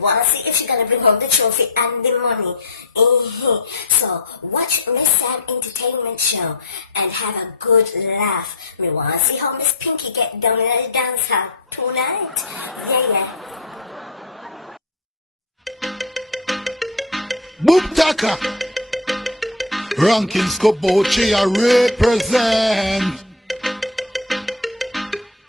want to see if she's gonna bring home the trophy and the money. So watch Miss Sam Entertainment Show and have a good laugh. Me want to see how Miss Pinky get down in the dance hall tonight. Yeah. Boom Taka Ranking Skobochi I represent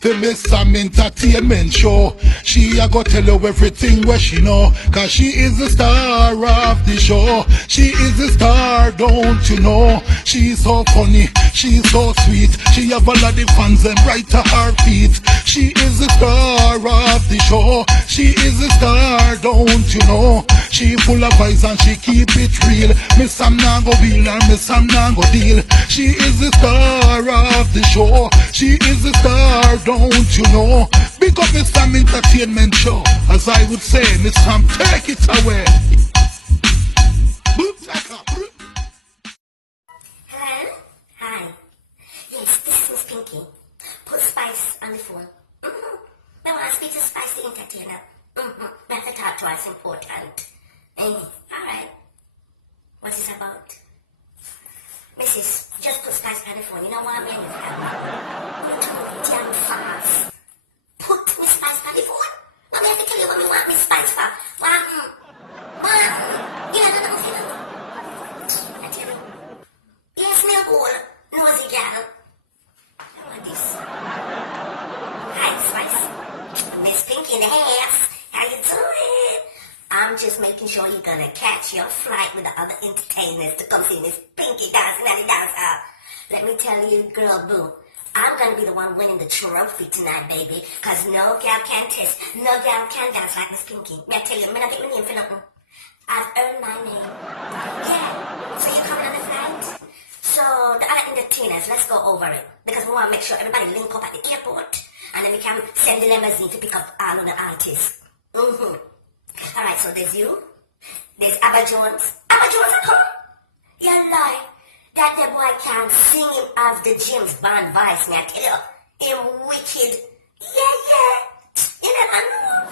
the Miss Sam Entertainment Show. She a go tell you everything where she know, cause she is the star of the show. She is the star, don't you know? She's so funny, she's so sweet. She have a lot of fans and right to her feet. She is the star of the show. She is the star, don't you know? She full of vibes and she keep it real. Miss Sam nah go wheel and Miss Sam nah go deal. She is the star of the show. She is the star, don't you know? Big up Miss Sam Entertainment Show. As I would say, Miss Sam, take it away. Hello? Hi. Yes, this is Miss Pinky. Put Spice on the phone. I want to speak to Spice the entertainer. I have to talk to her, it's important. Alright. What's this about? Mrs., just put Spice on the phone. You know what I mean? You're too damn fast. Put Miss Spice on the phone? What do I have to tell you what we want Miss Spice for? You know, don't know. I tell you. Yes, me a goal. Nosy gal. I want this. Hi, Spice. Miss Pinky in the house. How you doing? I'm just making sure you're gonna catch your flight with the other entertainers to come see Miss Pinky dancing at the dance hall. Let me tell you, girl boo, I'm gonna be the one winning the trophy tonight, baby. Cause no gal can test, no gal can dance like Miss Pinky. May I tell you, me not take my name for nothing. I've earned my name. Yeah, so you coming on the flight? So the other entertainers, let's go over it. Because we wanna make sure everybody link up at the airport. And then we can send the limousine to pick up all of the artists. Alright, so there's you. There's Abba Jones. Abba Jones at home? You lie. That the boy can't sing him off the James Bond voice, me I tell you. Him wicked. Yeah. You never know.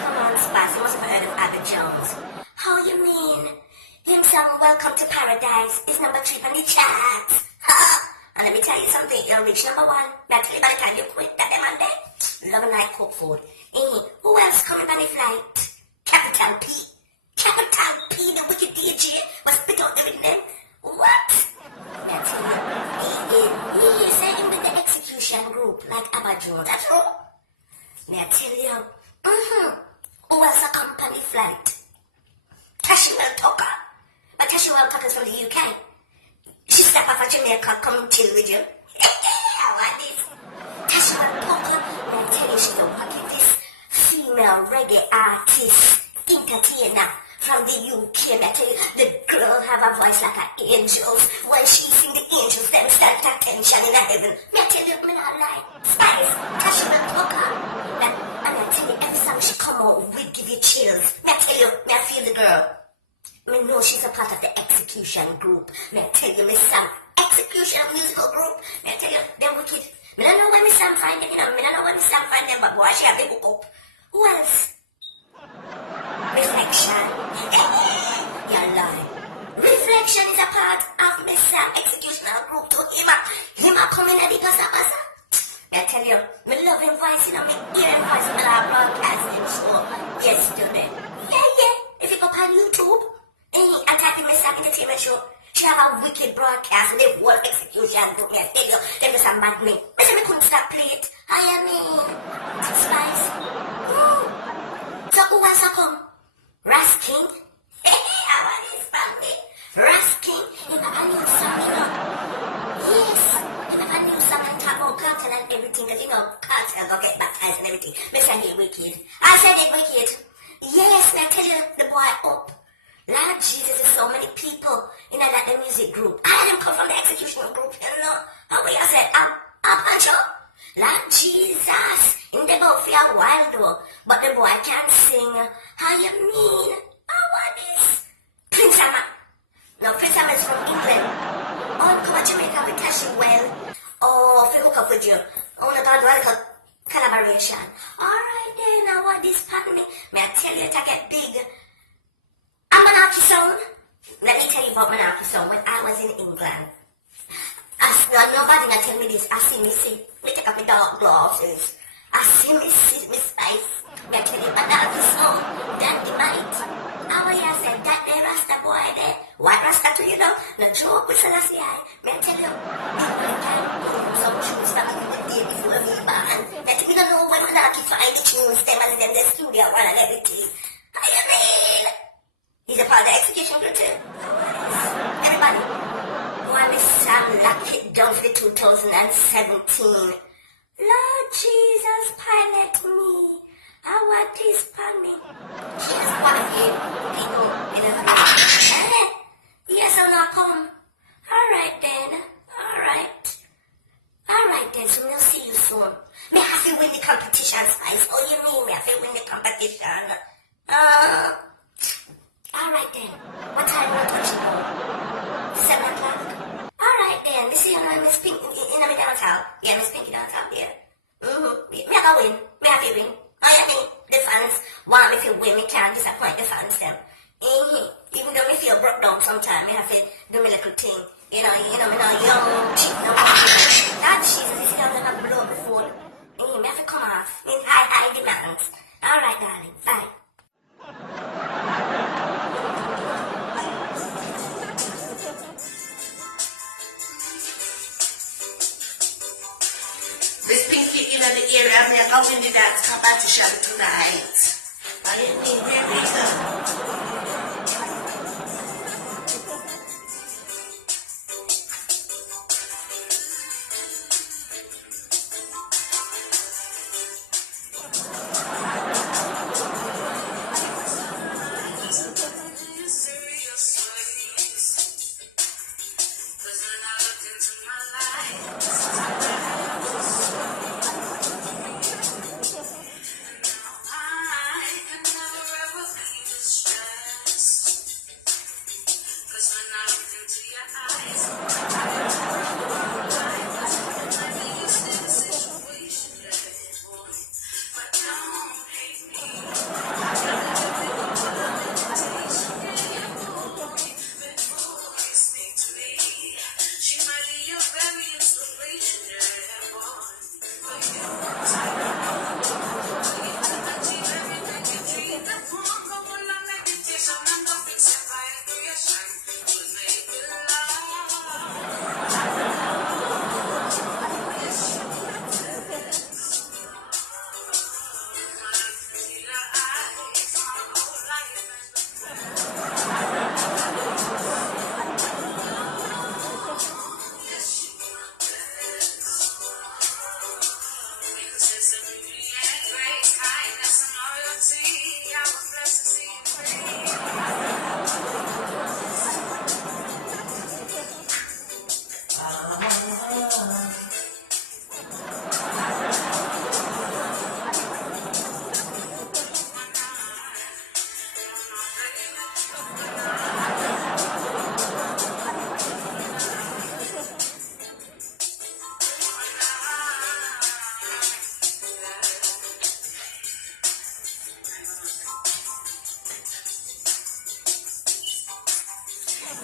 Come on, Spice. You must have heard of Abba Jones. How you mean? Him song Welcome to Paradise is number 3 on the charts. And let me tell you something, you'll reach number 1. Now tell you by the time you quit that them on there. Loving like cook food. Who else coming by the flight? Capital P. Capital P, the wicked DJ, was spit out there with them. What? Now tell you, he is saying with the execution group, like Abba Jones, that's all. Now tell you, who else accompany the flight? Tashiwell Tucker. But Tashiwell Tucker's from the UK. She step off at Jamaica, come chill with you. How about this? Tashiwell Tucker, I tell you, she's the wickedest female reggae artist, entertainer from the UK. I tell you, the girl have a voice like an angel's. When she sing the angels, them stand at attention in the heaven. Me I tell you, me not lie. Spice, Tashiwell Tucker. And I tell you, every song she come out with give you chills. Me I tell you, me I feel the girl. Me know she's a part of the execution group. Me I tell you, Miss Sam, execution musical group. Me I tell you, they're wicked. Me don't know when Miss Sam find them, you know. Me don't know when Miss Sam find them, but boy, she a big hook up. Who else? Reflection. You're lying. Reflection is a part of Miss Sam executional group too. Him a coming at the basa. I tell you, me love him voice, you know, me hear him voice when I broadcasting show yesterday. Yeah. If you go on YouTube, and type in Miss Sam Entertainment Show, she have a wicked broadcast and the whole execution group. Me I tell you, them just a mad me. I said me couldn't stop play it. I mean, Spice. So who else a come? Raskin. How are this family? Raskin. He have a new song, you know. Yes. He have a new song and talk about cartel and everything. Because you know, cartel go get baptized and everything. Me say it wicked. I said it wicked. Yes, I tell you, the boy up. Lord Jesus, there's so many people in that the music group. I had them come from the executional group, you know. How we said, I'm Pancho. Lord Jesus, in the boat for a while though. But the boy can't sing. How you mean? How what is? Prince Amma. No, Prince Amma is from England. Oh, come on Jamaica with Tashiwell. Oh, if we hook up with you. Oh, no, don't do a collaboration. Alright then, now what this partner me? May I tell you to get big about my office. So when I was in England, nobody not tell me this. I see me see, me take off my dark glasses. I see me see Miss Spice. Me tell you my office so that the night. How you said that they Rasta boy there? What Rasta to you know? No joke with Selassie I. Me tell you, people can put some tunes that people did before we ban. That we don't know when we're not to find the tunes them and then the studio one and everything. I mean, he's a part of the execution crew too. Everybody, why Miss Sam locked it down for the 2017. Lord Jesus, pilot me. I want this for me. Jesus, what if people in the yes, I'll not come. Alright then. Alright then, so we'll see you soon. Me have to win the competition, Spice. Oh, you mean me have to win the competition? Alright then. What time will touch you? 7 o'clock? Alright then. This is Miss Pink in the dance hall. Yeah, Miss Pinky dance hall, yeah. Me have to win. Me have to win. Oh, yeah, me. The fans want me to win. Me can't disappoint the fans them. Even though me feel broke down sometimes, me have to do my little thing. You know, me not young, cheap, no more. That Jesus, you see how they have blow before. Me have to come off. Me high demands. Alright, darling. Bye. Miss Pinky in the area, we are going to dance competition tonight. I didn't think we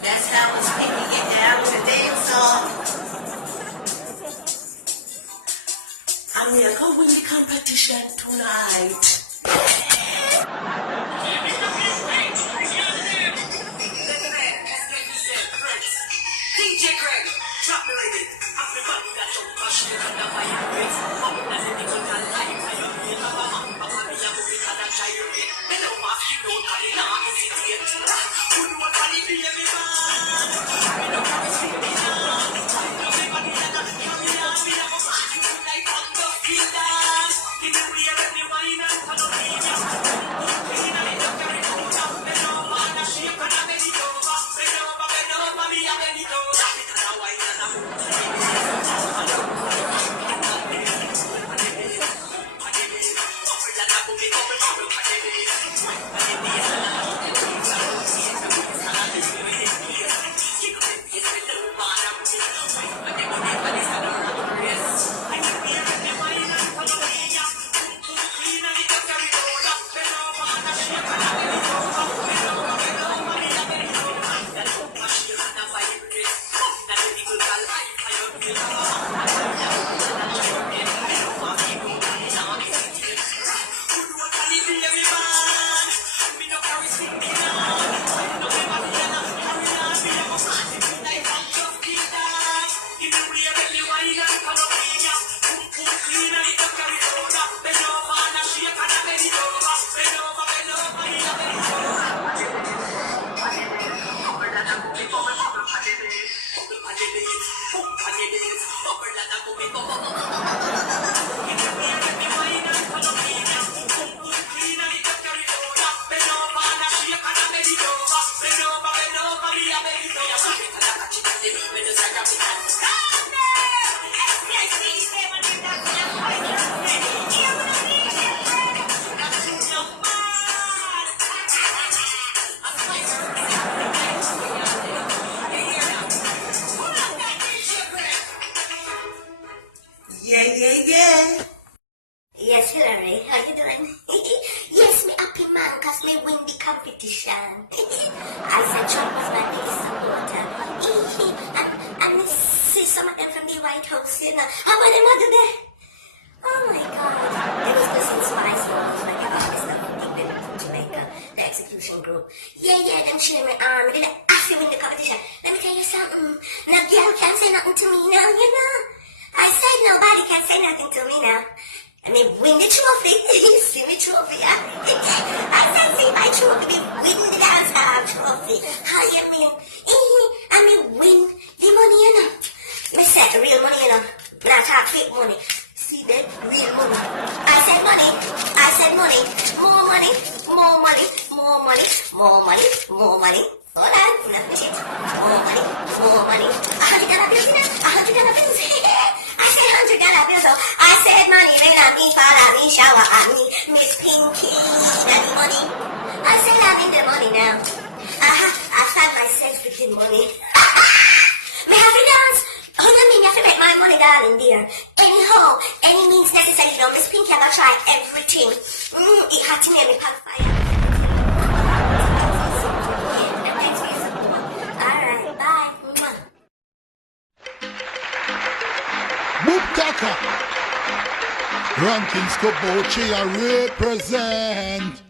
That's how it's making it down with the dance song. And we are going to win the competition tonight. DJ Greg, drop the lady. After the money that you're pushing on the fire place. Up the city to the light. I don't need a mama. I'm a young woman that I try to get. Hello, my feet don't cut it out. It's easy to get. Who do I call it? I don't have a seat down. Everybody has a coming out. We have a man who like on the field dance. In the way of the wine and follow me. In the middle of the road. Bend over, the shape and I bend it over. Bend over, me I bend it over. Because I wine and I move. competition. I said Trump was my biggest supporter. And I see some of them from the White House, you know. How about them do that? Oh my God. There was this in Spice Girls, like all this stuff in Jamaica, the execution group. Yeah, them cheering my arm. They ask you win the competition. Let me tell you something. No girl can't say nothing to me now, you know. I said nobody can say nothing to me now. I mean, win the trophy. You see me trophy. I said, see my trophy. Win the dance trophy. How you mean? I mean, win the money, you know. Me said real money, you know. Not talk fake money. See that real money. I said money. I said money. More money. More money. More money. More money. More money. Hold on. Enough with it. More money. More money. $100 bills, you know. $100 bills. I said $100 bills. So I said money. Ain't I me father, me shower, me Miss Pinky. Daddy money. I said I'm in the money now. I find myself with the money. Me have to dance. Oh, you mean you have to make my money, darling, dear? Anyhow, any means necessary, you know, Miss Pinky, I'm gonna try everything. It had to make me pack fire. Alright, bye. Boop Taka. Rankings Kobochi I represent.